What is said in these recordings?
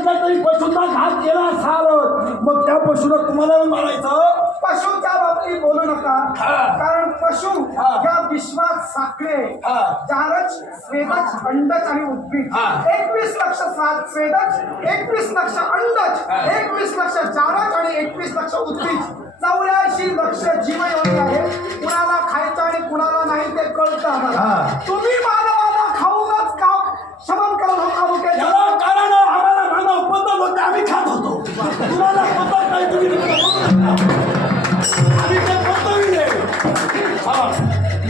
कुठल्या तरी पशूंना घात केला असाल मग त्या पशुला तुम्हाला मारायचं पशुच्या बाबतीत बोलू नका. कारण पशु. या विश्वात साखळे. चारच स्वेदच अंडच आणि उद्भिद हा. एकवीस लक्ष सात स्वेदच एकवीस लक्ष अंडच. एकवीस लक्ष चारच आणि एकवीस लक्ष उद्भिद चौऱ्याऐंशी लक्ष जीवयोनी आहे कुणाला खायचं आणि कुणाला नाही ते कळतं आम्हाला हा. तुम्ही मानवाला खाऊनच का शमन करत होता मुकेश त्याला कारण आम्हाला मानव पद्धत होते आम्ही खात होतो तुम्हाला पद्धत नाही तुम्ही तिकडे बघू नका. आम्ही ते पद्धतीने हा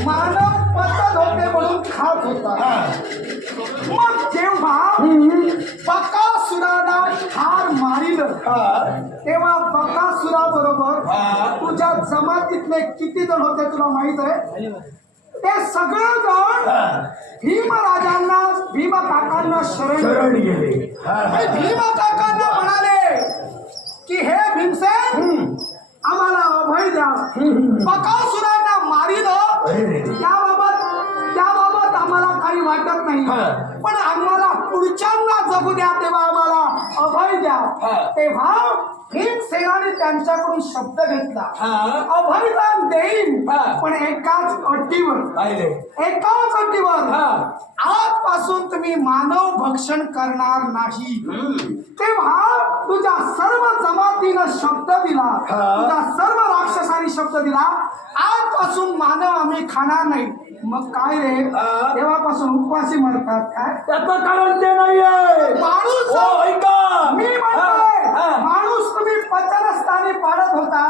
मानव पद्धत होते म्हणून खात होता मग जेव्हा बकासुराला ठार मारिलं तेव्हा बकासुरा बरोबर. तुझ्या जमातीतले किती जण होते तुला माहीत आहे ते सगळे जण. भीमराजांना भीम काकांना शरण गेले भीम काकांना म्हणाले पण आम्हाला पुढच्यांना जगू द्या तेव्हा आम्हाला अभय द्या. तेव्हा भीमसेनाने त्यांच्याकडून शब्द घेतला. अभयदान देईन. पण एकाच अटीवर. एकाच अटीवर. हा. आजपासून तुम्ही मानव भक्षण करणार नाही. तेव्हा तुझ्या सर्व जमातीनं शब्द दिला. तुझ्या सर्व राक्षसांनी शब्द दिला. आजपासून मानव आम्ही खाणार नाही. मग काय रे. तेव्हापासून उपवासी मरतात काय? त्याचं कारण ते नाहीये. माणूस हो ऐका. मी म्हणतोय हा. माणूस तुम्ही पचनस्थानी पाडत होता.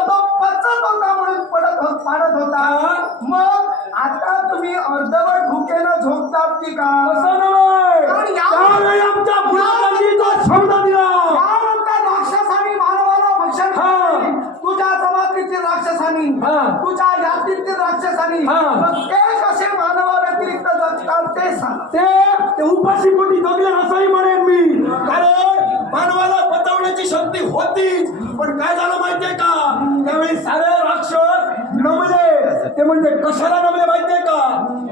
तो पचत होता म्हणून पडत होत पाडत होता. मग आता तुम्ही अर्धवट भुकेनं झोपतात की का असं नव्हे कारण या- त्यावेळी आमच्या पूर्वजांनी तो शब्द दिला यानंतर राक्षसांनी मानवाला भक्षण हा. केले. तुझ्या जमातीतील राक्षसांनी. तुझ्या राक्षसांनी हा. मग ते कसे मानवा व्यतिरिक्त जगतात ते सांग ते ते उपाशी पोटी जगले असंही म्हणेन मी कारण मानवाला शक्ती होतीच पण काय झालं माहितीये का त्यावेळी सारे राक्षस नमले ते म्हणजे कशाला नमले माहितीये का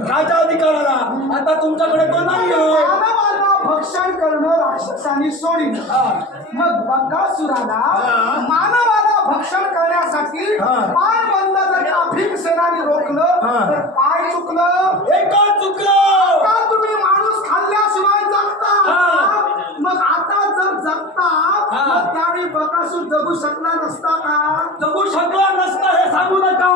राजा अधिकाराला आता तुमच्याकडे तो मानवाला भक्षण करणं राक्षसांनी सोडिलं हा. मग बकासुराला. मानवाला भक्षण करण्यासाठी. पाय बंद जर का भीमसेनाने रोखलं. तर काय चुकलं एकच चुकलं जगू शकला नसता का? जगू शकला नसता हे सांगू नका.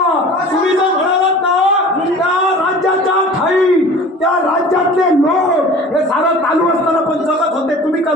तुम्ही जर म्हणालात ना त्या राज्याच्या ठाई त्या राज्यातले लोक हे सारं चालू असताना पण जगत होते. तुम्ही का